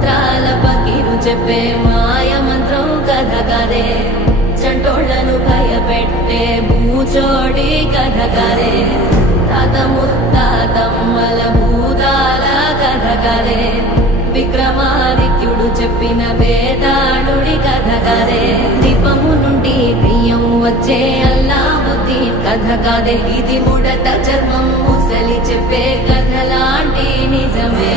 మంత్రాల పకిరు చెప్పే మాయ మంత్రం కథ కదే చంటోళ్లను భయపెట్టే భూచోడి కథ కదే తాత ముత్తాతమ్మల భూతాల కథ కదే విక్రమాదిత్యుడు చెప్పిన వేదాళుడి కథ కదే దీపము నుండి బియ్యం వచ్చే అల్లావుద్దీన్ కథ కదే ఇది ముడత చర్మం ముసలి చెప్పే కథ లాంటి నిజమే